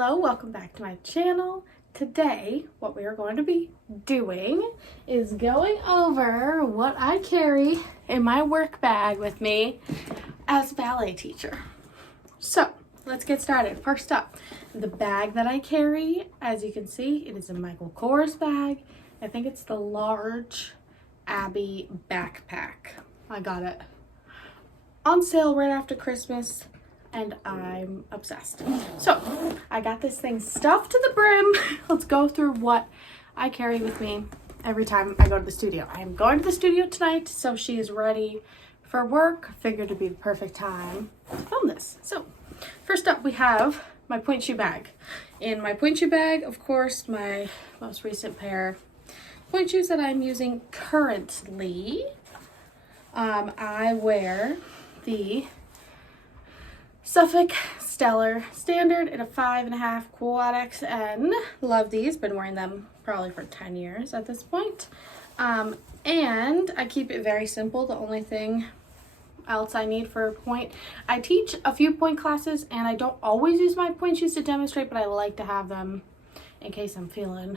Hello, welcome back to my channel. Today, what we are going to be doing is going over what I carry in my work bag with me as a ballet teacher. So, let's get started. First up, the bag that I carry, as you can see, it is a Michael Kors bag. I think it's the large Abby backpack. I got it on sale right after Christmas and I'm obsessed. So I got this thing stuffed to the brim. Let's go through what I carry with me every time I go to the studio. I am going to the studio tonight, so she is ready for work. Figured it'd be the perfect time to film this. So first up, we have my point shoe bag. In my point shoe bag, of course, my most recent pair of point shoes that I'm using currently. I wear the Suffolk Stellar Standard in a 5.5 quad XN. Love these, been wearing them probably for 10 years at this point. And I keep it very simple. The only thing else I need for a point, I teach a few point classes and I don't always use my point shoes to demonstrate, but I like to have them in case I'm feeling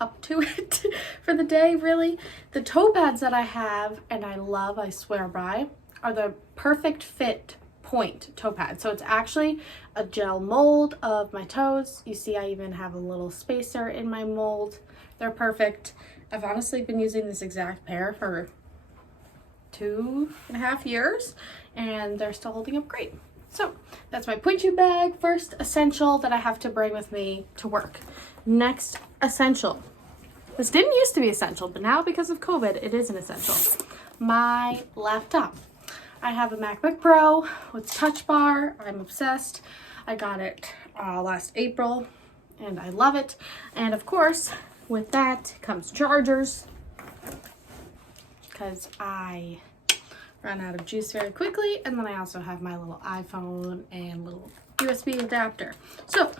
up to it for the day, really. The toe pads that I have and I love, I swear by, are the Perfect Fit point toe pad. So it's actually a gel mold of my toes. You see I even have a little spacer in my mold. They're perfect. I've honestly been using this exact pair for 2.5 years and they're still holding up great. So that's my point shoe bag. First essential that I have to bring with me to work. Next essential. This didn't used to be essential, but now because of COVID, it is an essential. My laptop. I have a MacBook Pro with touch bar. I'm obsessed. I got it last April and I love it. And of course, with that comes chargers because I run out of juice very quickly. And then I also have my little iPhone and little USB adapter. So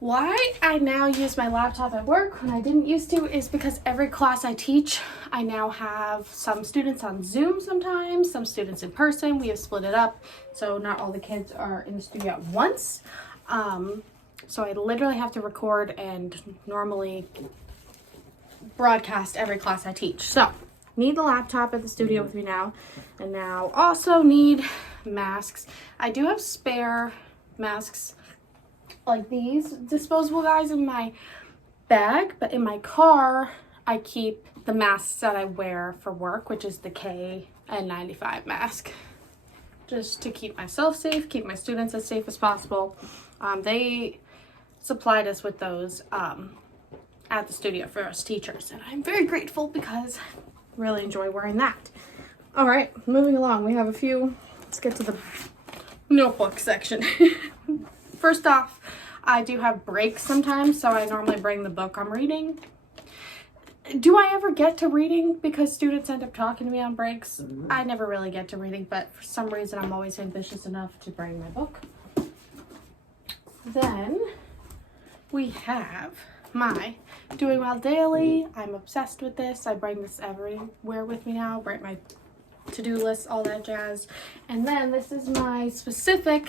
why I now use my laptop at work when I didn't used to is because every class I teach, I now have some students on Zoom sometimes, some students in person. We have split it up, so not all the kids are in the studio at once. So I literally have to record and normally broadcast every class I teach. So need the laptop at the studio with me now, and now also need masks. I do have spare masks like these disposable guys in my bag, but in my car I keep the masks that I wear for work, which is the KN95 mask, just to keep myself safe, keep my students as safe as possible. They supplied us with those at the studio for us teachers, and I'm very grateful because I really enjoy wearing that. All right, moving along, we have a few. Let's get to the notebook section. First off, I do have breaks sometimes, so I normally bring the book I'm reading. Do I ever get to reading because students end up talking to me on breaks? I never really get to reading, but for some reason I'm always ambitious enough to bring my book. Then we have my Doing Well Daily. I'm obsessed with this. I bring this everywhere with me now. Write my to-do list, all that jazz. And then this is my specific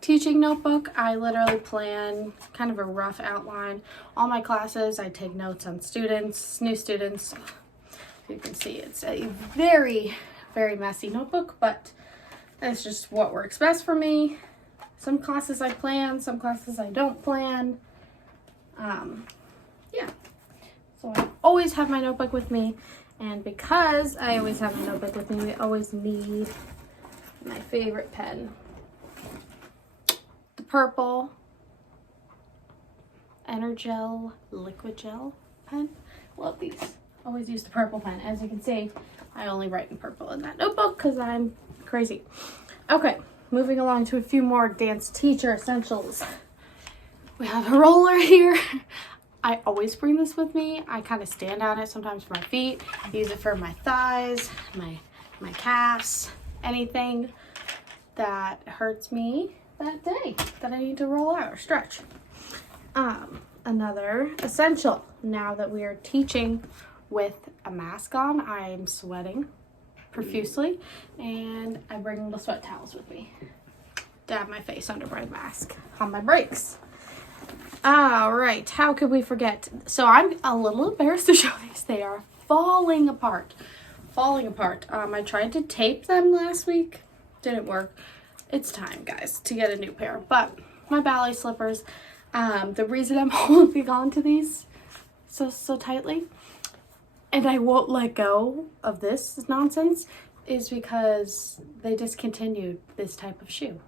teaching notebook. I literally plan kind of a rough outline. All my classes, I take notes on students, new students. You can see it's a very, very messy notebook, but that's just what works best for me. Some classes I plan, some classes I don't plan. Yeah. So I always have my notebook with me, and because I always have my notebook with me, we always need my favorite pen. Purple Energel liquid gel pen. Love these. Always use the purple pen. As you can see, I only write in purple in that notebook because I'm crazy. Okay, moving along to a few more dance teacher essentials. We have a roller here. I always bring this with me. I kind of stand on it sometimes for my feet. I use it for my thighs, my calves, anything that hurts me that day that I need to roll out or stretch. Another essential, now that we are teaching with a mask on, I'm sweating profusely and I bring the sweat towels with me. Dab my face under my mask on my breaks. All right, how could we forget? So I'm a little embarrassed to show these. They are falling apart. Falling apart. I tried to tape them last week. Didn't work. It's time, guys, to get a new pair. But my ballet slippers, the reason I'm holding on to these so tightly and I won't let go of this nonsense is because they discontinued this type of shoe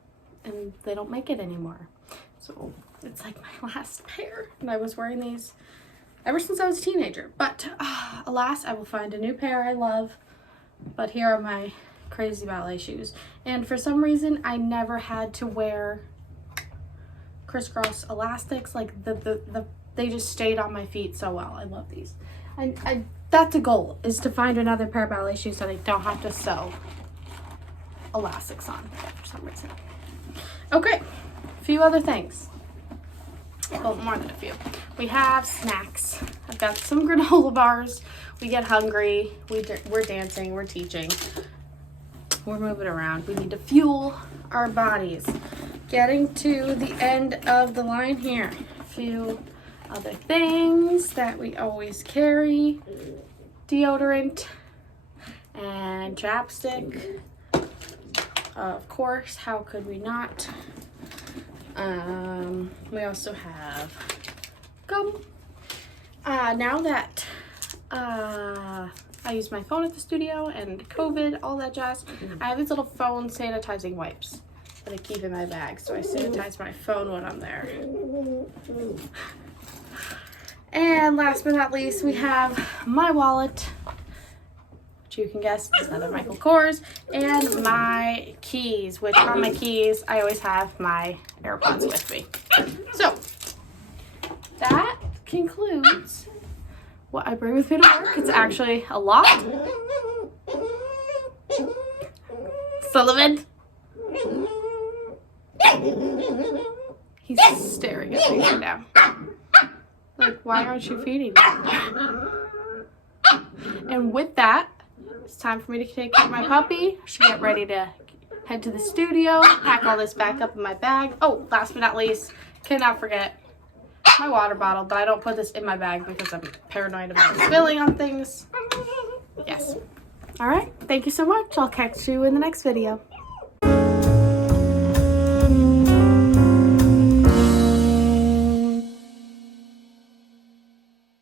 and they don't make it anymore. So it's like my last pair, and I was wearing these ever since I was a teenager. But alas, I will find a new pair I love. But here are my crazy ballet shoes. And for some reason, I never had to wear crisscross elastics. Like they just stayed on my feet so well. I love these. That's a goal, is to find another pair of ballet shoes that I don't have to sew elastics on for some reason. Okay, a few other things. Well, more than a few. We have snacks. I've got some granola bars. We get hungry. We're dancing. We're teaching. We're moving around. We need to fuel our bodies. Getting to the end of the line here. A few other things that we always carry. Deodorant and chapstick. Of course, how could we not? We also have gum. Now that I use my phone at the studio and COVID, all that jazz, I have these little phone sanitizing wipes that I keep in my bag. So I sanitize my phone when I'm there. And last but not least, we have my wallet, which you can guess is another Michael Kors, and my keys, which on my keys, I always have my AirPods with me. So that concludes what I bring with me to work. It's actually a lot. Sullivan. He's staring at me right now. Like, why aren't you feeding me? And with that, it's time for me to take care of my puppy. I should get ready to head to the studio, pack all this back up in my bag. Oh, last but not least, cannot forget my water bottle, but I don't put this in my bag because I'm paranoid about spilling on things. Yes. All right. Thank you so much. I'll catch you in the next video.